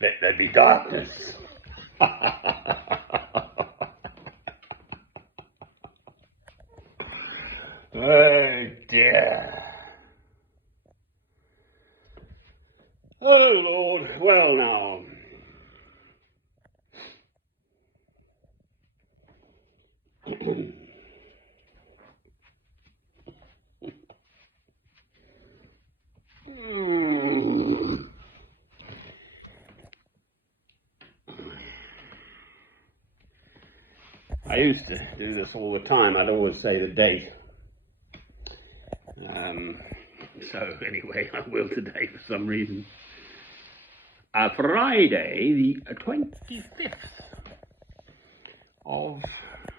Let there be darkness. Oh dear. Oh Lord, well now. I used to do this all the time. I'd always say the date. So anyway, I will today for some reason. Friday, the 25th of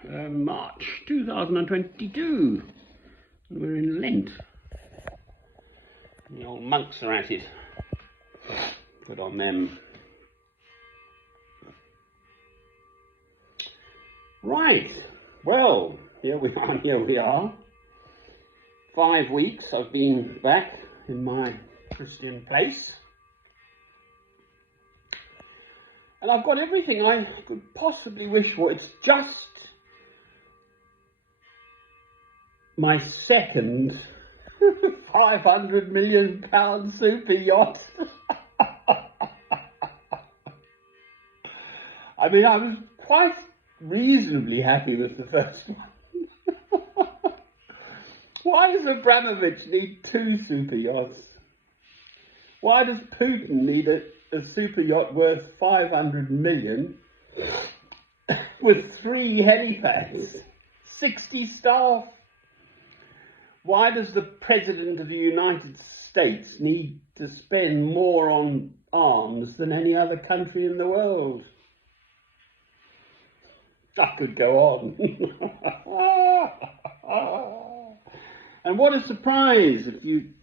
March 2022. We're in Lent. The old monks are at it. Good on them. Right. Well, here we are. 5 weeks I've been back in my Christian place. And I've got everything I could possibly wish for. It's just my second £500 million super yacht. I mean, I was quite reasonably happy with the first one. Why does Abramovich need 2 super yachts? Why does Putin need a super yacht worth 500 million with 3 helipads, 60 staff? Why does the President of the United States need to spend more on arms than any other country in the world? I could go on. And what a surprise! If you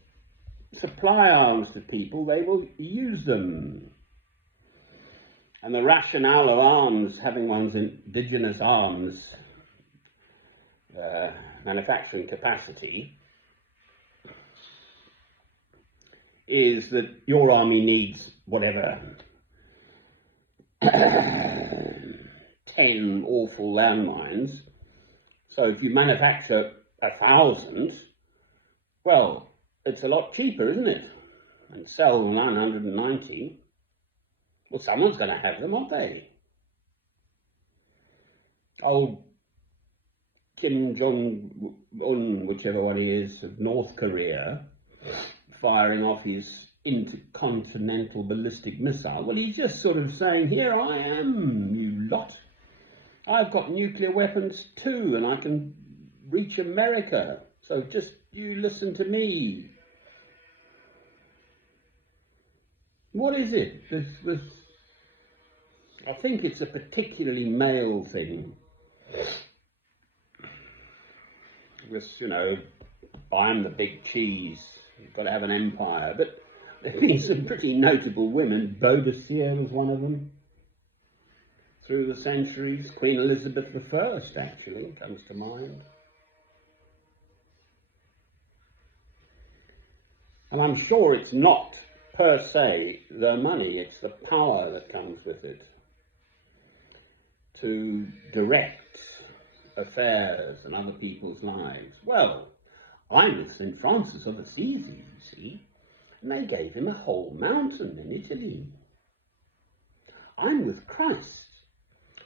supply arms to people, they will use them. And the rationale of arms, having one's indigenous arms manufacturing capacity, is that your army needs whatever 10 awful landmines. So if you manufacture 1,000, well, it's a lot cheaper, isn't it? And sell 990. Well, someone's going to have them, aren't they? Old Kim Jong-un, whichever one he is, of North Korea, firing off his intercontinental ballistic missile. Well, he's just sort of saying, here I am, you lot. I've got nuclear weapons too, and I can reach America. So just you listen to me. What is it? This, I think it's a particularly male thing. This, I'm the big cheese. You've got to have an empire. But there have been some pretty notable women. Baudelaire was one of them. Through the centuries, Queen Elizabeth I, actually, comes to mind. And I'm sure it's not, per se, the money, it's the power that comes with it to direct affairs and other people's lives. Well, I'm with St. Francis of Assisi, you see, and they gave him a whole mountain in Italy. I'm with Christ.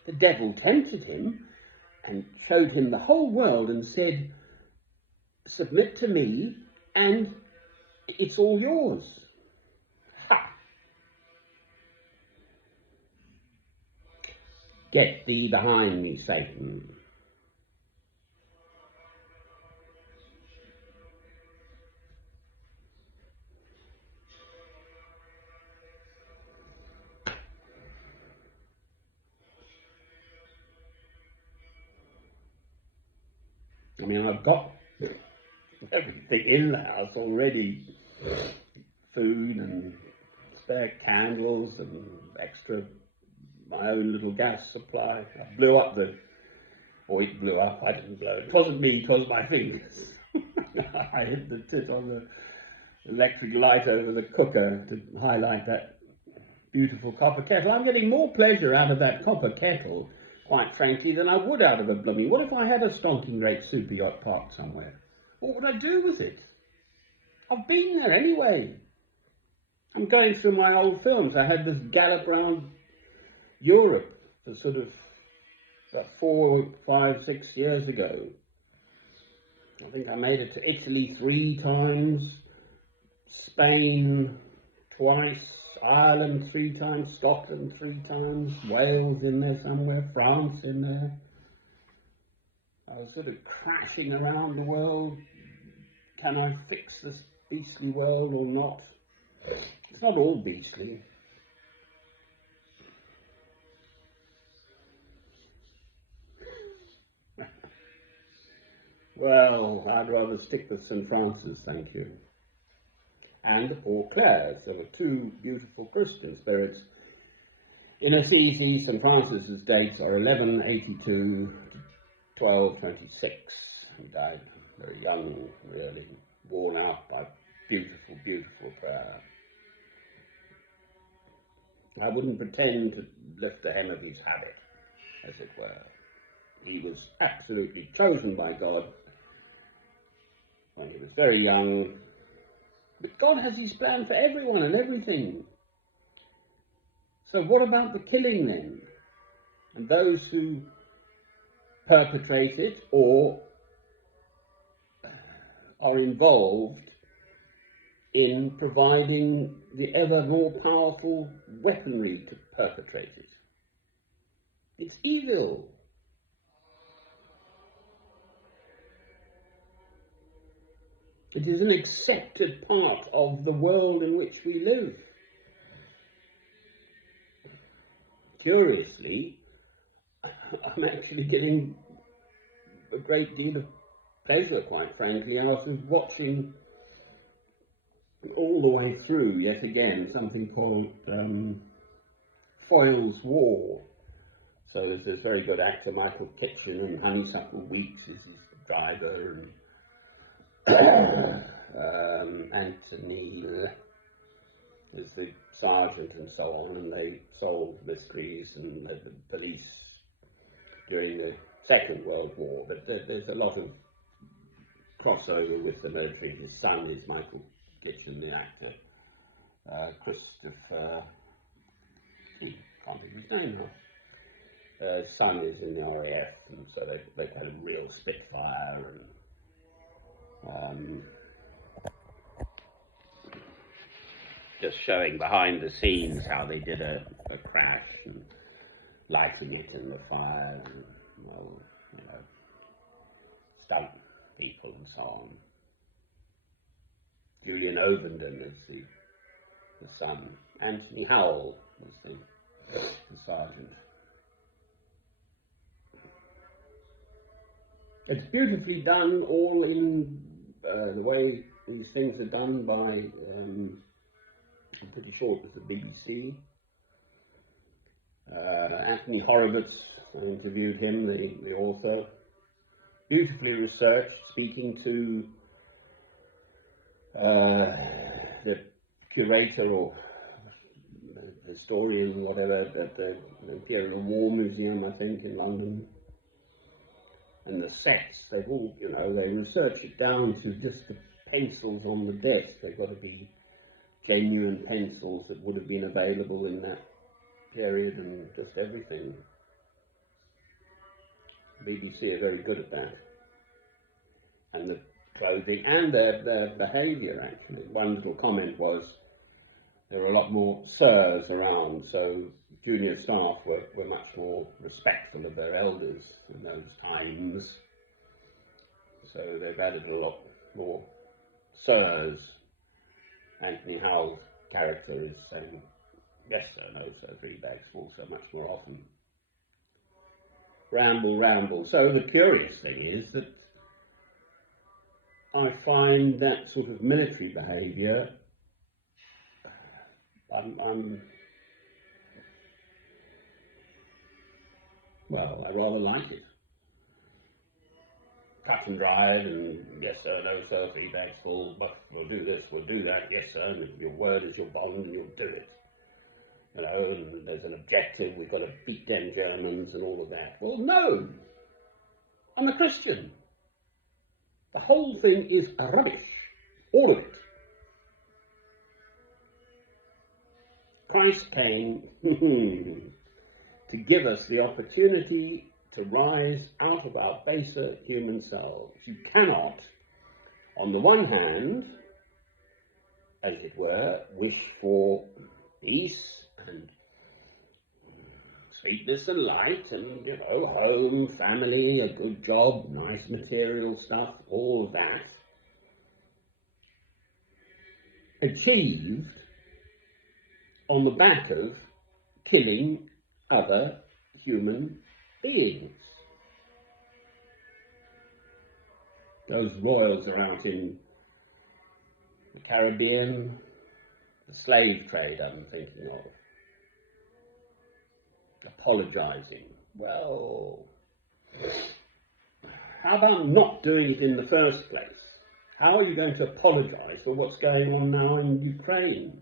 The devil tempted him and showed him the whole world and said, submit to me and it's all yours. Ha! Get thee behind me, Satan. I mean, I've got everything in the house already. Food and spare candles and extra, my own little gas supply. I blew up it blew up, I didn't blow it. It wasn't me, it was my fingers. I hit the tit on the electric light over the cooker to highlight that beautiful copper kettle. I'm getting more pleasure out of that copper kettle, quite frankly, than I would out of a blooming. What if I had a stonking great super yacht parked somewhere? What would I do with it? I've been there anyway. I'm going through my old films. I had this gallop around Europe for sort of about 4, 5, 6 years ago. I think I made it to Italy 3 times, Spain twice, Ireland 3 times, Scotland 3 times, Wales in there somewhere, France in there. I was sort of crashing around the world. Can I fix this beastly world or not? It's not all beastly. Well, I'd rather stick with St. Francis, thank you. And the Poor Clares. There were 2 beautiful Christian spirits. In Assisi, St. Francis's dates are 1182 to 1226. He died very young, really, worn out by beautiful, beautiful prayer. I wouldn't pretend to lift the hem of his habit, as it were. He was absolutely chosen by God when he was very young. But God has his plan for everyone and everything. So what about the killing then? And those who perpetrate it or are involved in providing the ever more powerful weaponry to perpetrate it. It's evil. It is an accepted part of the world in which we live. Curiously, I'm actually getting a great deal of pleasure, quite frankly, out of watching all the way through, yet again, something called Foyle's War. So there's this very good actor, Michael Kitchen, and Honeysuckle Weeks is his driver, and Anthony is the sergeant and so on, and they solve mysteries and the police during the Second World War. But there's a lot of crossover with the military. His son is Michael Kitchen, the actor. Christopher, can't think of his name now. His son is in the RAF, and so they had a real Spitfire, and just showing behind the scenes how they did a crash and lighting it in the fire, and, well, you know, stunt people and so on. Julian Ovenden is the son. Anthony Howell was the sergeant. It's beautifully done, all in the way these things are done by, I'm pretty sure it was the BBC. Anthony Horowitz, I interviewed him, the author. Beautifully researched, speaking to the curator or the historian, whatever, at the Imperial War Museum, I think, in London. And the sets, they've all, you know, they research it down to just the pencils on the desk. They've got to be genuine pencils that would have been available in that period, and just everything. The BBC are very good at that. And the clothing and their behaviour, actually. One little comment was there were a lot more sirs around, so junior staff were much more respectful of their elders in those times. So they've added a lot more sirs. Anthony Howell's character is saying, yes sir, no sir, 3 bags full, so much more often. Ramble, ramble. So the curious thing is that I find that sort of military behaviour, well, I rather like it. Cut and dried, and yes sir, no sir, 3 bags full, but we'll do this, we'll do that, yes sir, and your word is your bond, and you'll do it. You know, and there's an objective, we've got to beat them Germans and all of that. Well, no, I'm a Christian. The whole thing is rubbish, all of it. Christ came to give us the opportunity to rise out of our baser human selves. You cannot, on the one hand, as it were, wish for peace and sweetness and light and, you know, home, family, a good job, nice material stuff, all of that, achieved on the back of killing other human beings. Those royals are out in the Caribbean, the slave trade I'm thinking of, apologising. Well, how about not doing it in the first place? How are you going to apologise for what's going on now in Ukraine?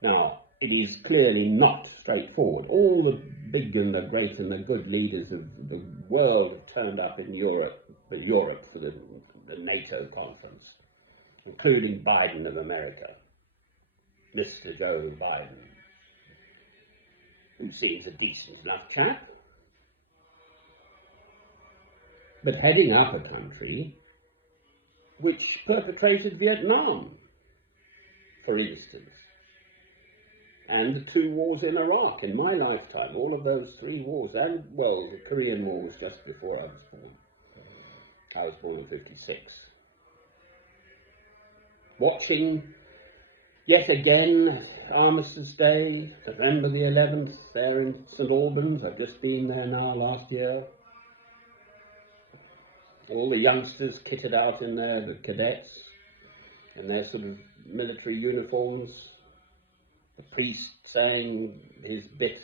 Now, it is clearly not straightforward. All the big and the great and the good leaders of the world have turned up in Europe for the NATO conference, including Biden of America, Mr. Joe Biden, who seems a decent enough chap, but heading up a country which perpetrated Vietnam, for instance, and the 2 wars in Iraq in my lifetime, all of those 3 wars, and, well, the Korean War was just before I was born. I was born in 56. Watching, yet again, Armistice Day, November the 11th, there in St Albans. I've just been there now last year. All the youngsters kitted out in there, the cadets, in their sort of military uniforms. The priest saying his bit.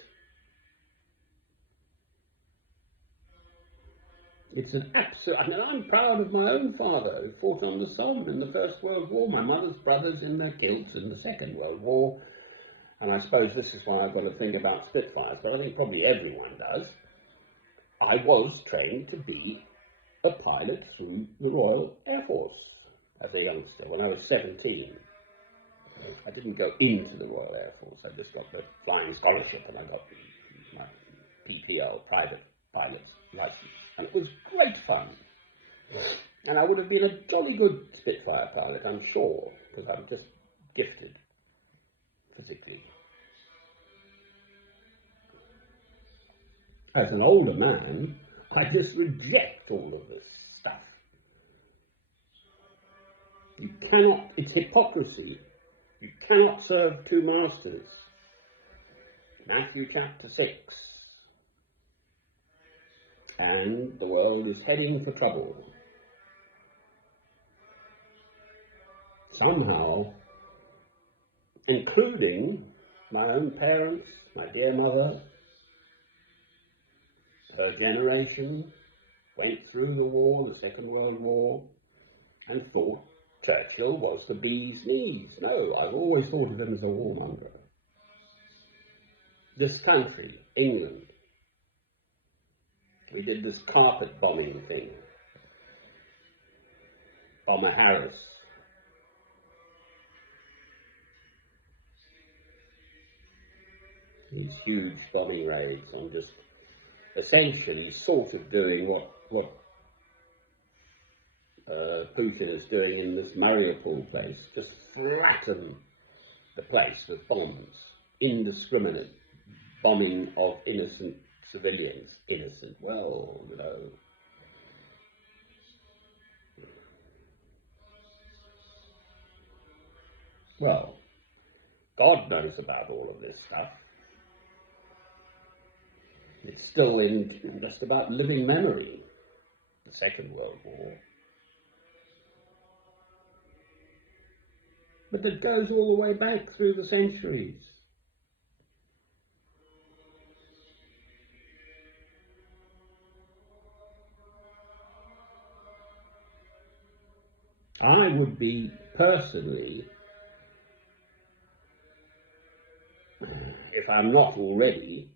It's an absolute, I mean, I'm proud of my own father who fought on the Somme in the First World War, my mother's brothers in their kilts in the Second World War, and I suppose this is why I've got to think about Spitfires, but I think probably everyone does. I was trained to be a pilot through the Royal Air Force as a youngster when I was 17. I didn't go into the Royal Air Force, I just got the flying scholarship and I got my PPL, private pilot's license. And it was great fun. And I would have been a jolly good Spitfire pilot, I'm sure, because I'm just gifted physically. As an older man, I just reject all of this stuff. You cannot, it's hypocrisy. You cannot serve 2 masters. Matthew chapter 6. And the world is heading for trouble. Somehow, including my own parents, my dear mother, her generation, went through the war, the Second World War, and thought Churchill was the bee's knees. No, I've always thought of him as a warmonger. This country, England, we did this carpet bombing thing. Bomber Harris. These huge bombing raids on just essentially sort of doing what Putin is doing in this Mariupol place. Just flatten the place with bombs. Indiscriminate bombing of innocent civilians. Innocent, well, you know. Well, God knows about all of this stuff. It's still in just about living memory, the Second World War. But it goes all the way back through the centuries. I would be personally, if if I'm not already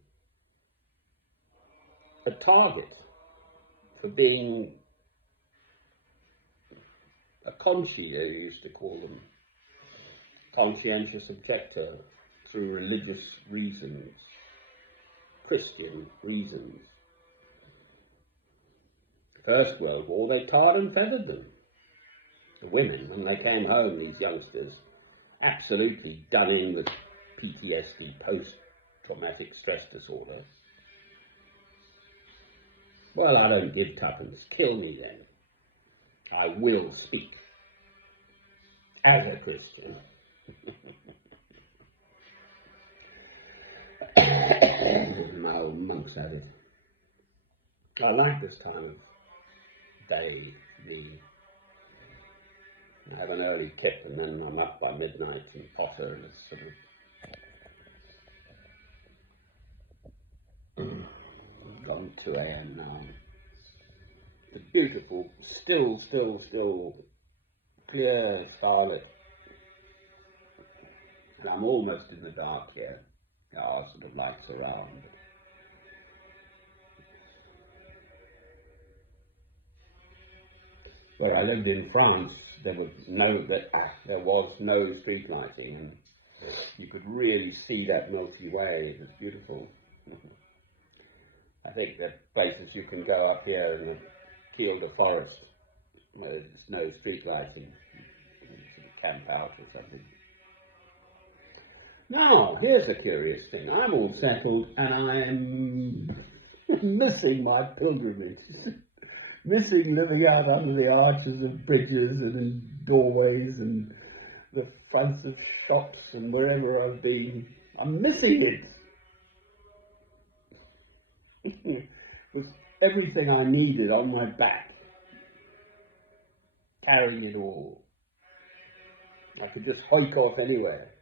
a target for being a conchi, they used to call them, conscientious objector through religious reasons, Christian reasons. First World War, they tarred and feathered them. The women, when they came home, these youngsters, absolutely done in with PTSD, post-traumatic stress disorder. Well, I don't give tuppence. Kill me then. I will speak as a Christian. My old monks have it. I like this time of day. I have an early tip and then I'm up by midnight and potter, and it's sort of gone 2 a.m. now. It's beautiful, still, clear starlit. And I'm almost in the dark here. There are sort of lights around. Where I lived in France, there was no street lighting, and you could really see that Milky Way. It was beautiful. I think there are places you can go up here in the Kiel de Forest where there's no street lighting. You can sort of camp out or something. Now, here's a curious thing. I'm all settled and I'm missing my pilgrimage. Missing living out under the arches of bridges and in doorways and the fronts of shops and wherever I've been. I'm missing it. With everything I needed on my back, carrying it all. I could just hike off anywhere.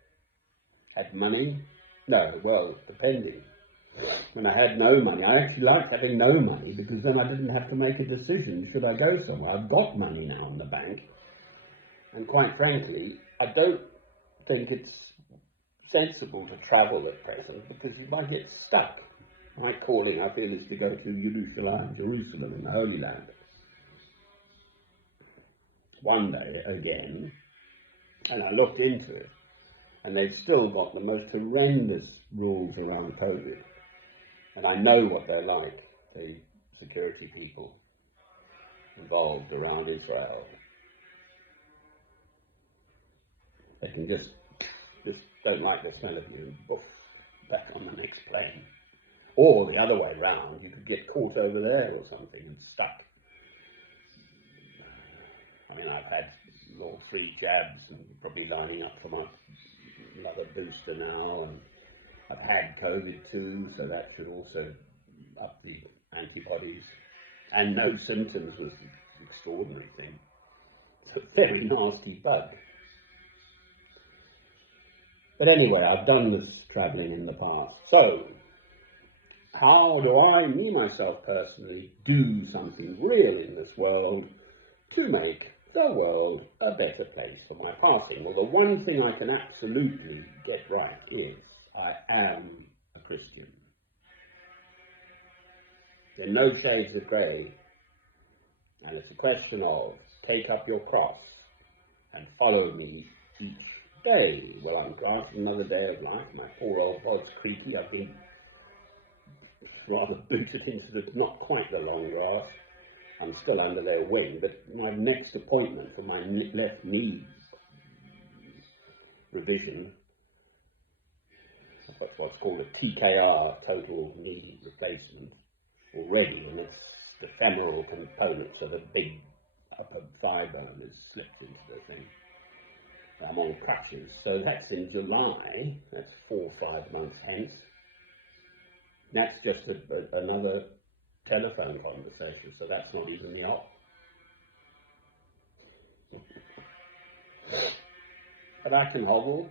Had money? No, well, depending. When I had no money, I actually liked having no money because then I didn't have to make a decision, should I go somewhere? I've got money now in the bank, and quite frankly, I don't think it's sensible to travel at present because you might get stuck. My calling, I feel, is to go to Jerusalem in the Holy Land. One day again, and I looked into it, and they've still got the most horrendous rules around COVID. And I know what they're like, the security people involved around Israel. They can just don't like the smell of you and boof, back on the next plane. Or the other way round, you could get caught over there or something and stuck. I mean, I've had all 3 jabs and probably lining up for another booster now, and I've had COVID too, so that should also up the antibodies. And no symptoms was an extraordinary thing. It's a very nasty bug. But anyway, I've done this travelling in the past. So, how do I, me myself personally, do something real in this world to make the world a better place for my passing? Well, the one thing I can absolutely get right is I am a Christian. There are no shades of grey, and it's a question of take up your cross and follow me each day. Well, I'm granted another day of life. My poor old bod's creaky. I've been rather booted into not quite the long grass. I'm still under their wing, but my next appointment for my left knee revision, that's what's called a TKR, total knee replacement, already, and it's the femoral component, so the big upper thigh bone has slipped into the thing. I'm on crutches, so that's in July, that's 4 or 5 months hence. That's just another telephone conversation, so that's not even the op. But I can hobble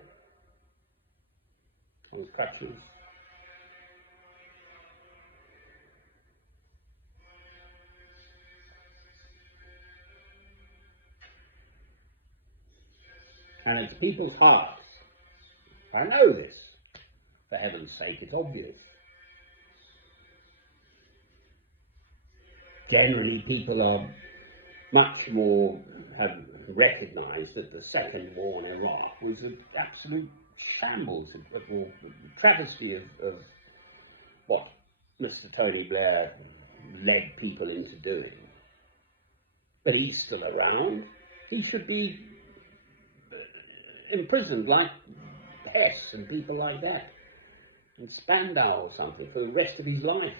on crutches. And it's people's hearts. I know this. For heaven's sake, it's obvious. Generally, people are much more have recognised that the second war in Iraq was an absolute shambles, a travesty of what Mr. Tony Blair led people into doing. But he's still around. He should be imprisoned like Hess and people like that, and Spandau or something for the rest of his life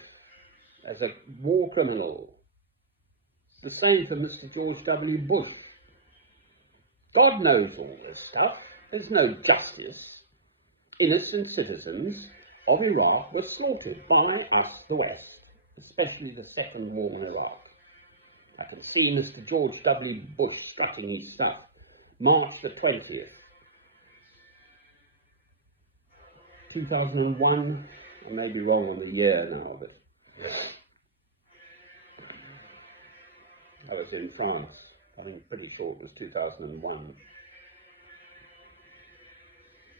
as a war criminal. The same for Mr. George W. Bush. God knows all this stuff. There's no justice. Innocent citizens of Iraq were slaughtered by us, the West, especially the second war in Iraq. I can see Mr. George W. Bush strutting his stuff. March the 20th, 2001. I may be wrong on the year now, but I was in France. I'm pretty sure it was 2001.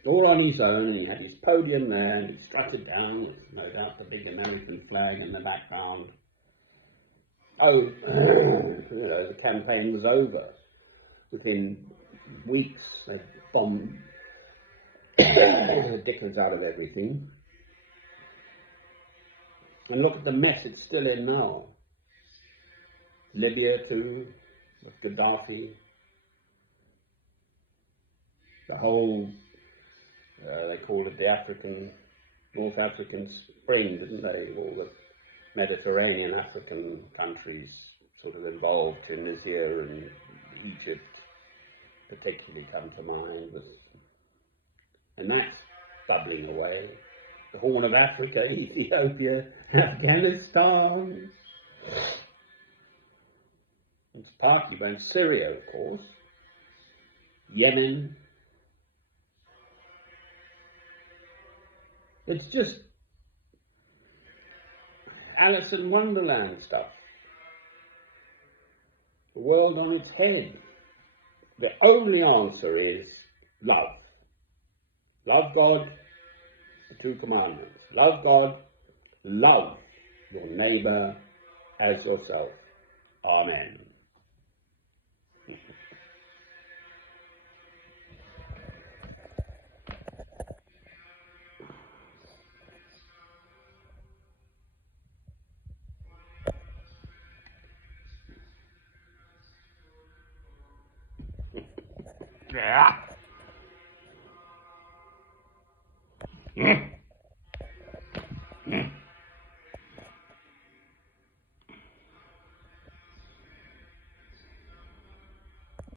All on his own, and he had his podium there, and he strutted down with no doubt the big American flag in the background. Oh, the campaign was over. Within weeks, they bombed the dickens out of everything. And look at the mess it's still in now. Libya too, with Gaddafi. The whole, they called it the North African Spring, didn't they? All the Mediterranean African countries sort of involved, Tunisia and Egypt particularly come to mind, and that's bubbling away. The Horn of Africa, Ethiopia, Afghanistan. It's partly about Syria, of course, Yemen. It's just Alice in Wonderland stuff. The world on its head. The only answer is love. Love God, the two commandments. Love God, love your neighbour as yourself. Amen. Yeah.